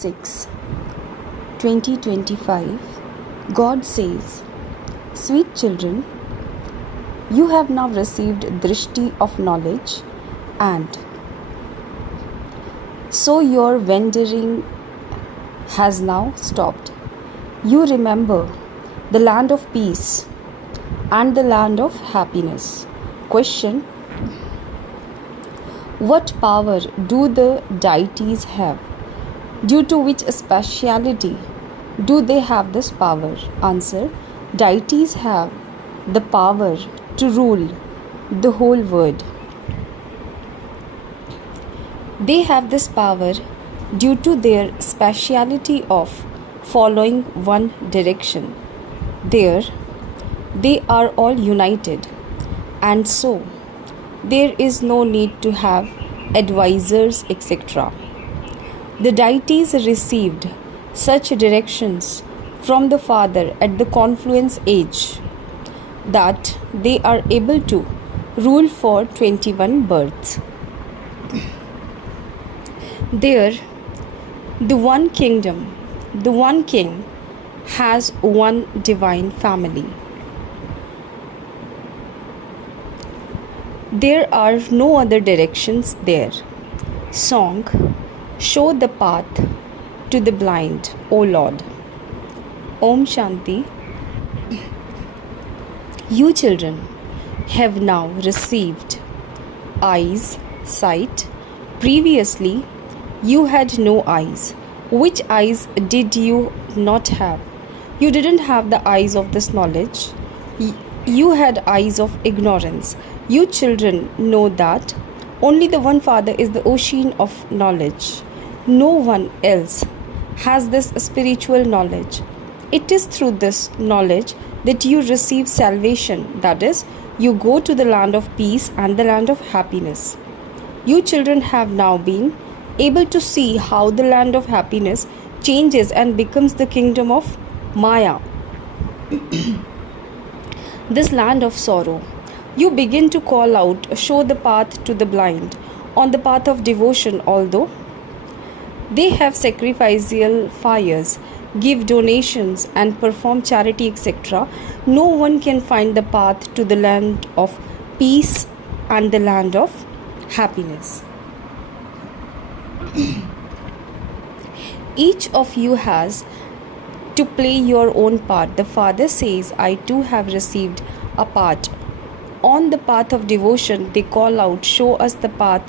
6, 2025, God says, "Sweet children, you have now received drishti of knowledge, and so your wandering has now stopped. You remember the land of peace and the land of happiness." Question: what power do the deities have? Due to which speciality do they have this power? Answer: deities have the power to rule the whole world. They have this power due to their speciality of following one direction. There, they are all united, and so there is no need to have advisors, etc. The deities received such directions from the Father at the confluence age that they are able to rule for 21 births. There, the one kingdom, the one king has one divine family. There are no other directions there. Song: show the path to the blind, O Lord. Om Shanti. You children have now received eyes, sight. Previously, you had no eyes. Which eyes did you not have? You didn't have the eyes of this knowledge. You had eyes of ignorance. You children know that only the one Father is the ocean of knowledge. No one else has this spiritual knowledge. It is through this knowledge that you receive salvation, that is, you go to the land of peace and the land of happiness. You children have now been able to see how the land of happiness changes and becomes the kingdom of Maya, this land of sorrow. You begin to call out, show the path to the blind, on the path of devotion, although they have sacrificial fires, give donations, and perform charity, etc. No one can find the path to the land of peace and the land of happiness. Each of you has to play your own part. The Father says, I too have received a part. On the path of devotion, they call out, show us the path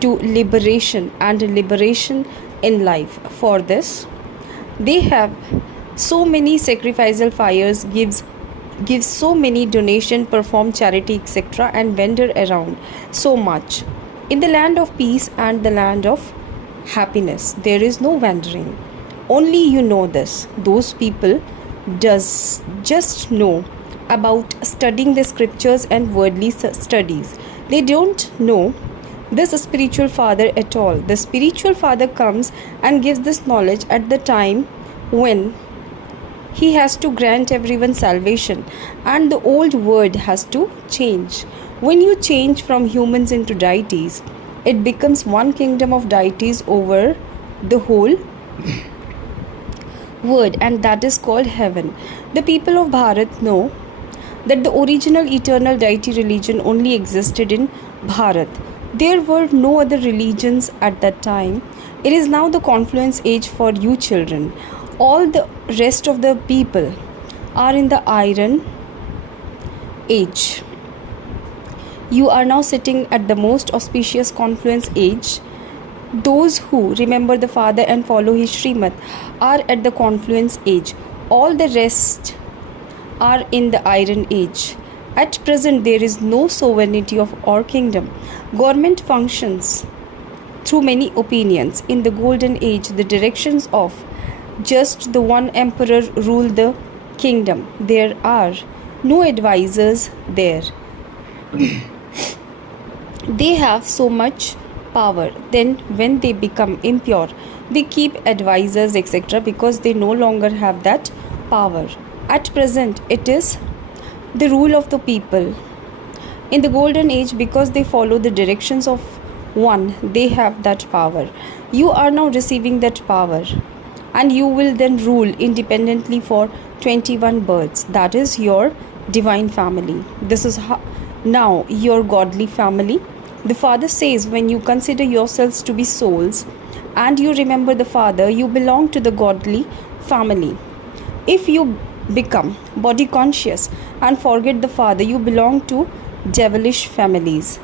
to liberation and liberation in life. For this, they have so many sacrificial fires, gives so many donation, perform charity, etc., and wander around so much. In the land of peace and the land of happiness, there is no wandering. Only you know this. Those people just know about studying the scriptures and worldly studies. They don't know this spiritual Father at all. The spiritual Father comes and gives this knowledge at the time when he has to grant everyone salvation, and the old world has to change. When you change from humans into deities, it becomes one kingdom of deities over the whole world, and that is called heaven. The people of Bharat know that the original eternal deity religion only existed in Bharat. There were no other religions at that time. It is now the confluence age for you children. All the rest of the people are in the iron age. You are now sitting at the most auspicious confluence age. Those who remember the Father and follow his Srimad are at the confluence age. All the rest are in the iron age. At present, there is no sovereignty of our kingdom. Government functions through many opinions. In the golden age, the directions of just the one emperor rule the kingdom. There are no advisors there. They have so much power. Then when they become impure, they keep advisors, etc., because they no longer have that power. At present, it is the rule of the people. In the golden age, because they follow the directions of one, they have that power. You are now receiving that power. and you will then rule independently for 21 births. That is your divine family. This is now your godly family. The Father says, when you consider yourselves to be souls and you remember the Father, you belong to the godly family. If you become body conscious and forget the Father, you belong to devilish families.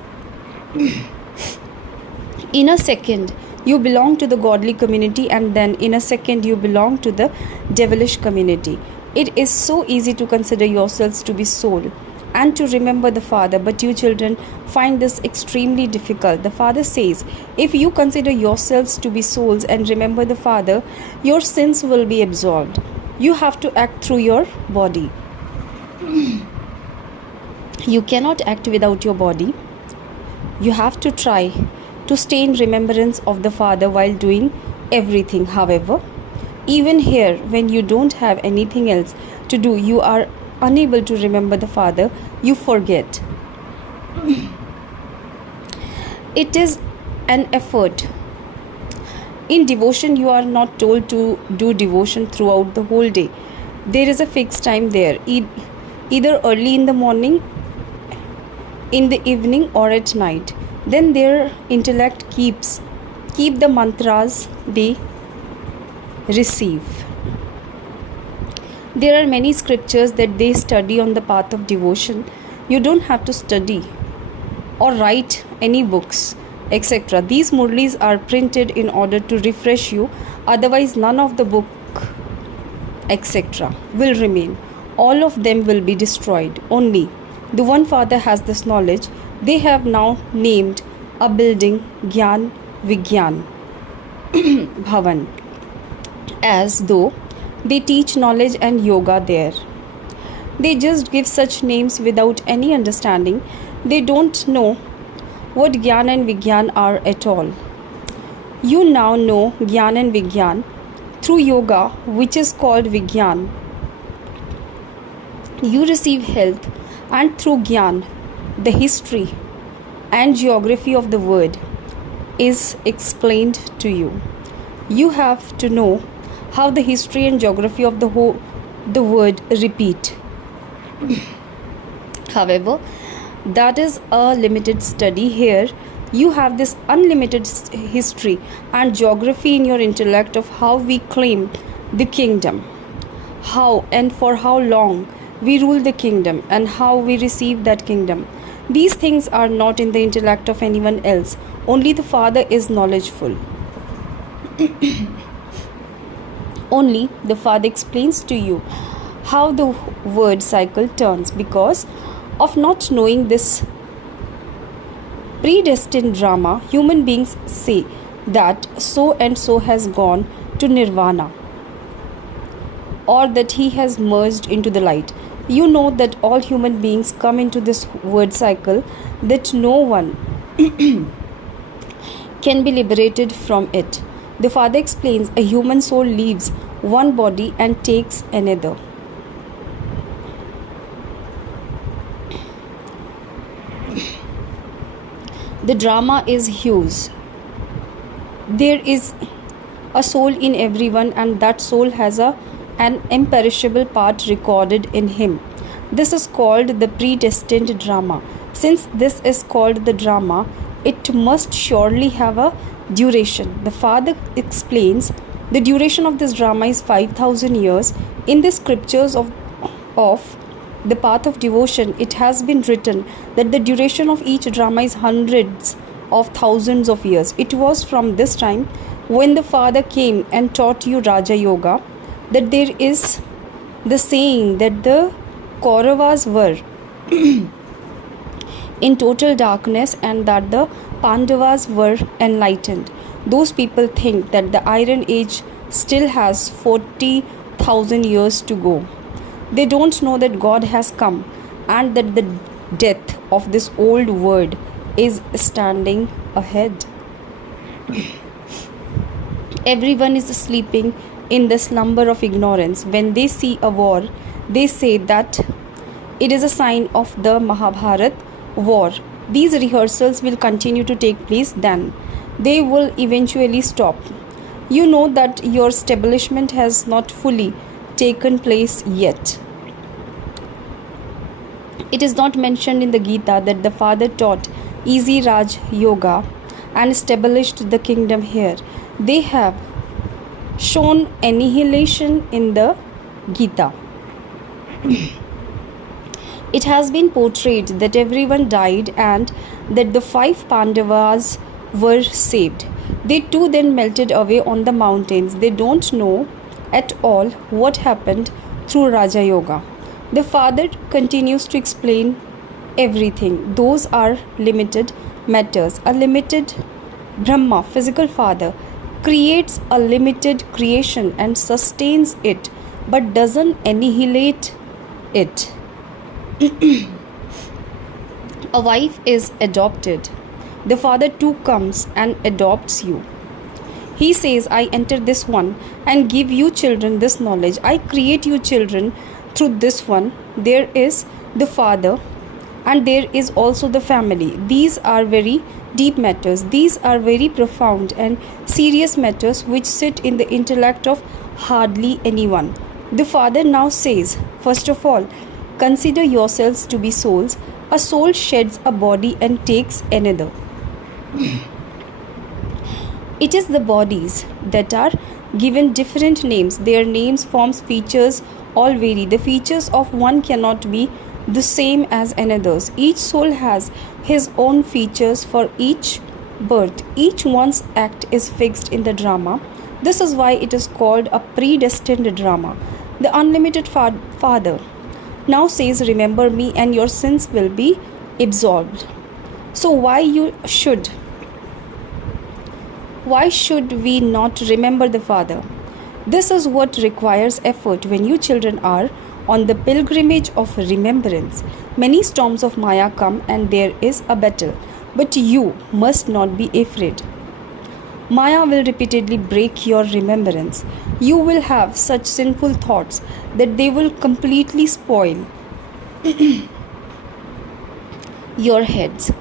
In a second, you belong to the godly community, and then in a second, you belong to the devilish community. It is so easy to consider yourselves to be soul and to remember the Father, but you children find this extremely difficult. The Father says, if you consider yourselves to be souls and remember the Father, your sins will be absolved. You have to act through your body. You cannot act without your body. You have to try to stay in remembrance of the Father while doing everything. However, even here, when you don't have anything else to do, you are unable to remember the Father, you forget. It is an effort. In devotion, you are not told to do devotion throughout the whole day. There is a fixed time there, either early in the morning, in the evening, or at night. Then their intellect keep the mantras they receive. There are many scriptures that they study on the path of devotion. You don't have to study or write any books, etc. These Murlis are printed in order to refresh you. Otherwise, none of the book, etc. will remain. All of them will be destroyed. Only the one Father has this knowledge. They have now named a building Gyan Vigyan Bhavan, as though they teach knowledge and yoga there. They just give such names without any understanding. They don't know what Gyan and Vigyan are at all. You now know Gyan and Vigyan through yoga, which is called Vigyan. You receive health, and through Gyan, the history and geography of the word is explained to you. You have to know how the history and geography of the word repeat. However, that is a limited study. Here you have this unlimited history and geography in your intellect of how we claim the kingdom, how and for how long we rule the kingdom, and how we receive that kingdom. These things are not in the intellect of anyone else. Only the Father is knowledgeful. Only the Father explains to you how the word cycle turns. Because of not knowing this predestined drama, human beings say that so and so has gone to nirvana, or that he has merged into the light. You know that all human beings come into this word cycle, that no one can be liberated from it. The Father explains, a human soul leaves one body and takes another. The drama is huge. There is a soul in everyone, and that soul has an imperishable part recorded in him. This is called the predestined drama. Since this is called the drama, it must surely have a duration. The Father explains the duration of this drama is 5,000 years. In the scriptures of the path of devotion, it has been written that the duration of each drama is hundreds of thousands of years. It was from this time when the Father came and taught you Raja Yoga that there is the saying that the Kauravas were in total darkness and that the Pandavas were enlightened. Those people think that the Iron Age still has 40,000 years to go. They don't know that God has come and that the death of this old world is standing ahead. Everyone is sleeping in the slumber of ignorance. When they see a war, they say that it is a sign of the Mahabharat war. These rehearsals will continue to take place, then they will eventually stop. You know that your establishment has not fully taken place yet. It is not mentioned in the Gita that the father taught easy Raj Yoga and established the kingdom here. They have shown annihilation in the Gita. It has been portrayed that everyone died and that the 5 Pandavas were saved. They too then melted away on the mountains. They don't know at all what happened through Raja Yoga. The father continues to explain everything. Those are limited matters. A limited Brahma, physical father, creates a limited creation and sustains it, but doesn't annihilate it. A wife is adopted. The father too comes and adopts you. He says, I enter this one and give you children this knowledge. I create you children through this one. There is the father and there is also the family. These are very deep matters. These are very profound and serious matters which sit in the intellect of hardly anyone. The father now says, first of all, consider yourselves to be souls. A soul sheds a body and takes another. It is the bodies that are given different names. Their names, forms, features all vary. The features of one cannot be the same as another's. Each soul has his own features for each birth. Each one's act is fixed in the drama. This is why it is called a predestined drama. The unlimited Father now says, remember me and your sins will be absolved. So why should we not remember the Father? This is what requires effort when you children are on the pilgrimage of remembrance. Many storms of Maya come and there is a battle, but you must not be afraid. Maya will repeatedly break your remembrance. You will have such sinful thoughts that they will completely spoil your heads.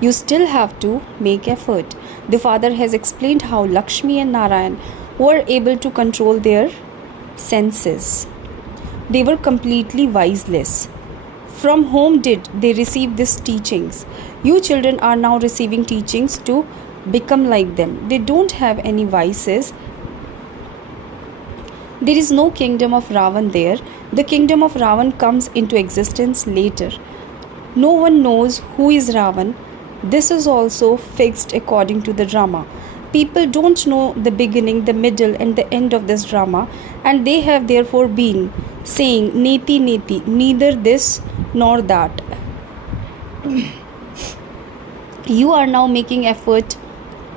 You still have to make effort. The Father has explained how Lakshmi and Narayan were able to control their senses. They were completely wiseless. From whom did they receive these teachings? You children are now receiving teachings to become like them. They don't have any vices. There is no kingdom of Ravan there. The kingdom of Ravan comes into existence later. No one knows who is Ravan. This is also fixed according to the drama. People don't know the beginning, the middle and the end of this drama, and they have therefore been saying neti neti, neither this nor that. You are now making effort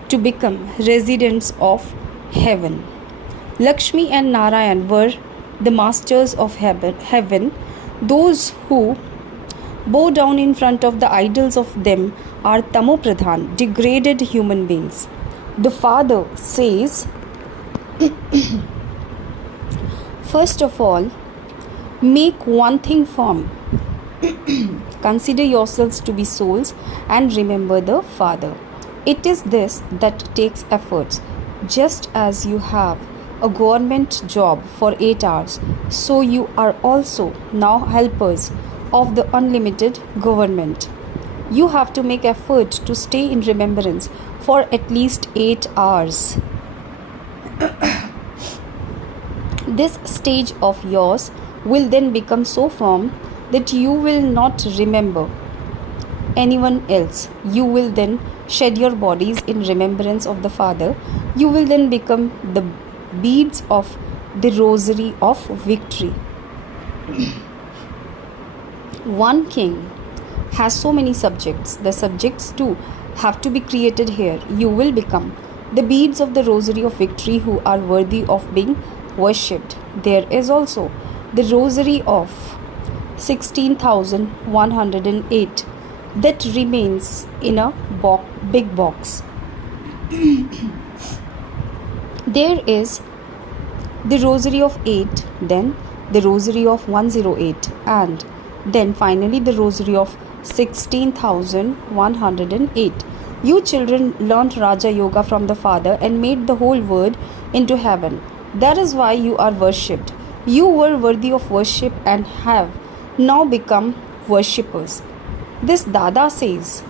to become residents of heaven. Lakshmi and Narayan were the masters of heaven. Those who bow down in front of the idols of them are tamopradhan, degraded human beings. The Father says, first of all, make one thing firm. Consider yourselves to be souls and remember the Father. It is this that takes efforts. Just as you have a government job for 8 hours, so you are also now helpers of the unlimited government. You have to make effort to stay in remembrance for at least 8 hours. This stage of yours will then become so firm that you will not remember anyone else. You will then shed your bodies in remembrance of the Father. You will then become the beads of the rosary of victory. One king has so many subjects. The subjects too have to be created here. You will become the beads of the rosary of victory who are worthy of being worshipped. There is also the rosary of 16,108 that remains in a big box. There is the rosary of 8, then the rosary of 108, and then finally the rosary of 16,108. You children learnt Raja Yoga from the Father and made the whole world into heaven. That is why you are worshipped. You were worthy of worship and have now become worshippers. This Dada says,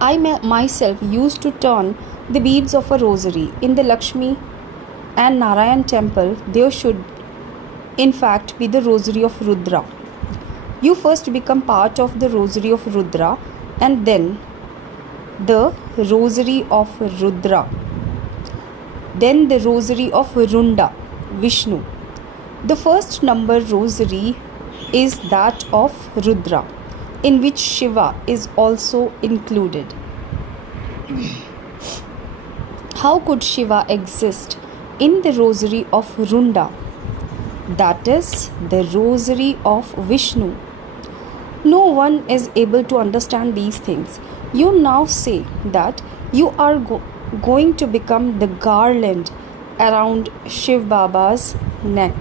I myself used to turn the beads of a rosary. In the Lakshmi and Narayan temple, there should in fact be the rosary of Rudra. You first become part of the rosary of Rudra and then the rosary of Rudra. Then the rosary of Runda, Vishnu. The first number rosary is that of Rudra, in which Shiva is also included. How could Shiva exist in the rosary of Runda? That is the rosary of Vishnu. No one is able to understand these things. You now say that you are going to become the garland around Shiv Baba's neck.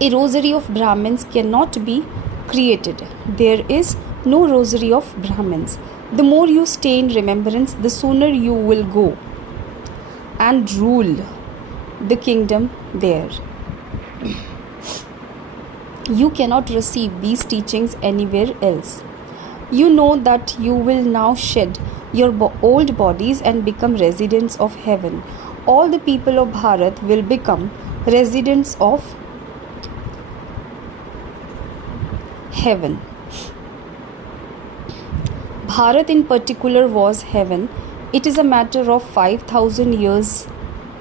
A rosary of Brahmins cannot be created. There is no rosary of Brahmins. The more you stay in remembrance, the sooner you will go and rule the kingdom there. You cannot receive these teachings anywhere else. You know that you will now shed your old bodies and become residents of heaven. All the people of Bharat will become residents of heaven. Bharat in particular was heaven. It is a matter of 5,000 years.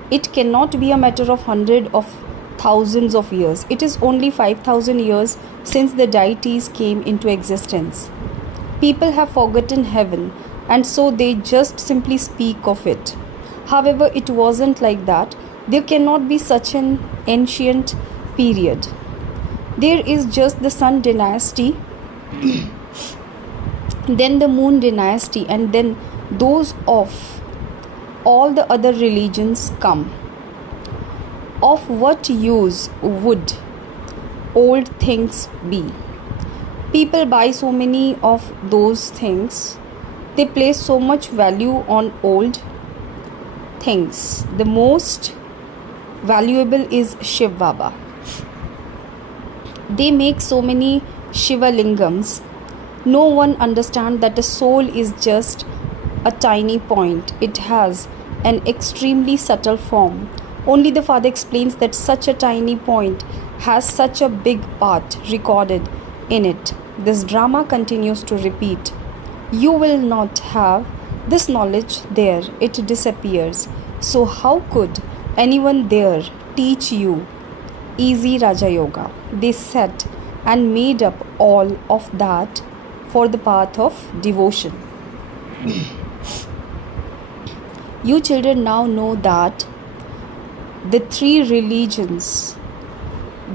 It cannot be a matter of hundreds of thousands of years. It is only 5,000 years since the deities came into existence. People have forgotten heaven and so they just simply speak of it. However, it wasn't like that. There cannot be such an ancient period. There is just the Sun dynasty, then the Moon dynasty, and then those of all the other religions come. Of what use would old things be? People buy so many of those things. They place so much value on old things. The most valuable is Shiv Baba. They make so many Shiva lingams. No one understands that the soul is just a tiny point. It has an extremely subtle form. Only the Father explains that such a tiny point has such a big part recorded in it. This drama continues to repeat. You will not have this knowledge there. It disappears. So how could anyone there teach you easy Raja Yoga? They set and made up all of that for the path of devotion. You children now know that the three religions,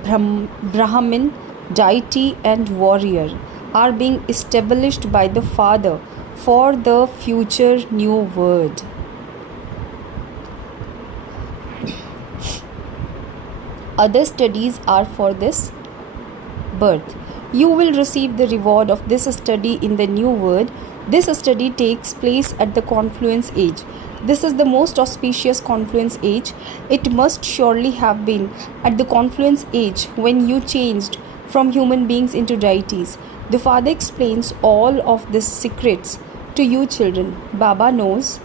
Brahmin, deity and warrior, are being established by the Father for the future new world. Other studies are for this birth. You will receive the reward of this study in the new world. This study takes place at the confluence age. This is the most auspicious confluence age. It must surely have been at the confluence age when you changed from human beings into deities. The Father explains all of these secrets to you children. Baba knows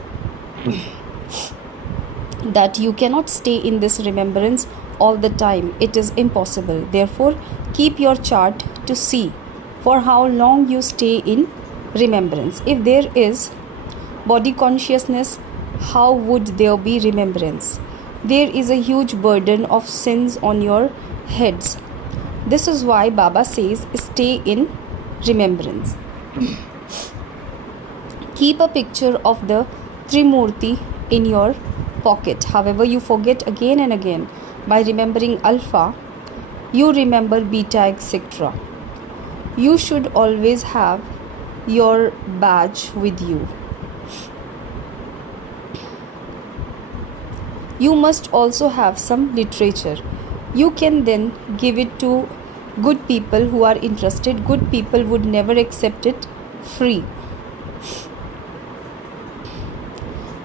that you cannot stay in this remembrance all the time. It is impossible. Therefore, keep your chart to see for how long you stay in remembrance. If there is body consciousness, how would there be remembrance? There is a huge burden of sins on your heads. This is why Baba says stay in remembrance. Keep a picture of the Trimurti in your pocket. However, you forget again and again. By remembering Alpha, you remember Beta, etc. You should always have your badge with you. You must also have some literature. You can then give it to good people who are interested. Good people would never accept it free.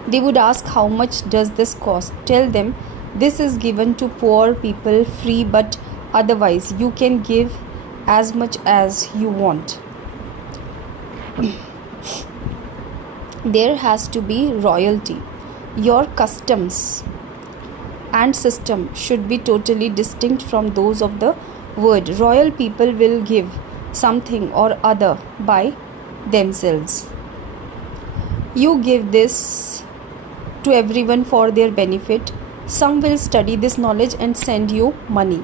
They would ask, how much does this cost? Tell them this is given to poor people free, but otherwise you can give as much as you want. There has to be royalty. Your customs and system should be totally distinct from those of the world. Royal people will give something or other by themselves. You give this to everyone for their benefit. Some will study this knowledge and send you money.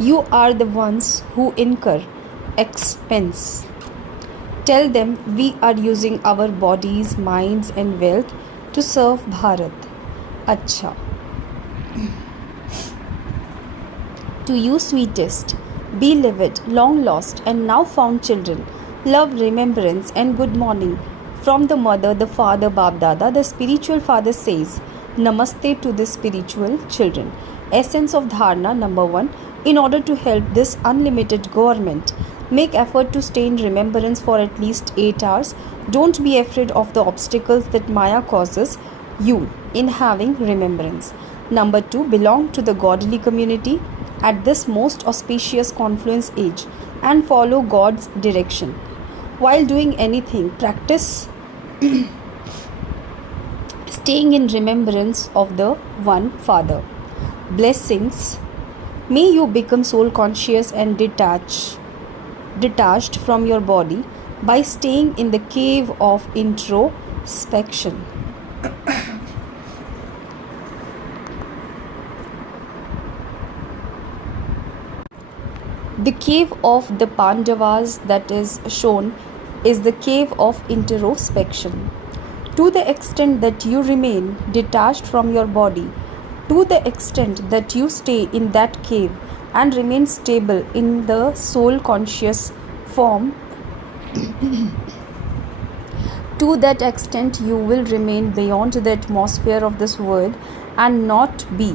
You are the ones who incur expense. Tell them we are using our bodies, minds and wealth to serve Bharat. Acha. To you sweetest, beloved, long lost and now found children, love, remembrance and good morning. From the mother, the father, Bab Dada, the spiritual father says, Namaste to the spiritual children. Essence of Dharana, number 1. In order to help this unlimited government, make effort to stay in remembrance for at least 8 hours. Don't be afraid of the obstacles that Maya causes you in having remembrance. Number 2. Belong to the godly community at this most auspicious confluence age and follow God's direction. While doing anything, practice staying in remembrance of the One Father. Blessings. May you become soul conscious and detached from your body by staying in the cave of introspection. The cave of the Pandavas that is shown is the cave of introspection. To the extent that you remain detached from your body, to the extent that you stay in that cave and remain stable in the soul conscious form, to that extent you will remain beyond the atmosphere of this world and not be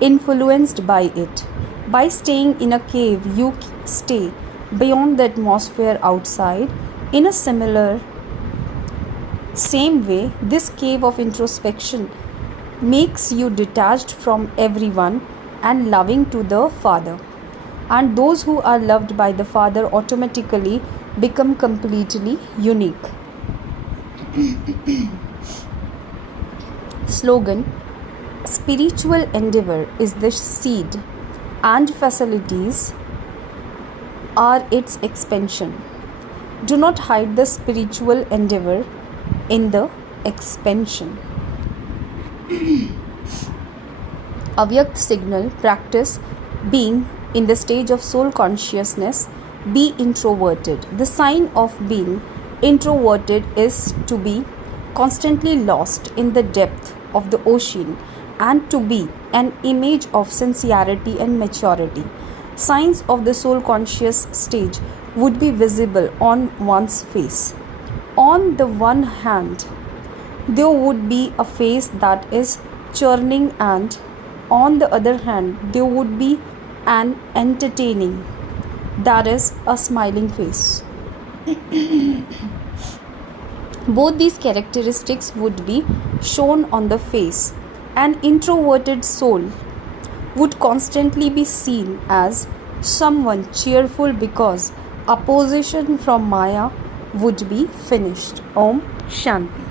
influenced by it. By staying in a cave, you stay beyond the atmosphere outside. In a same way, this cave of introspection makes you detached from everyone and loving to the Father. And those who are loved by the Father automatically become completely unique. Slogan: Spiritual endeavor is the seed and facilities are its expansion. Do not hide the spiritual endeavor in the expansion. Avyakt signal: practice being in the stage of soul consciousness. Be introverted. The sign of being introverted is to be constantly lost in the depth of the ocean and to be an image of sincerity and maturity. Signs of the soul conscious stage would be visible on one's face. On the one hand, there would be a face that is churning, and on the other hand, there would be an entertaining, that is, a smiling face. Both these characteristics would be shown on the face. An introverted soul would constantly be seen as someone cheerful because opposition from Maya would be finished. Om Shanti.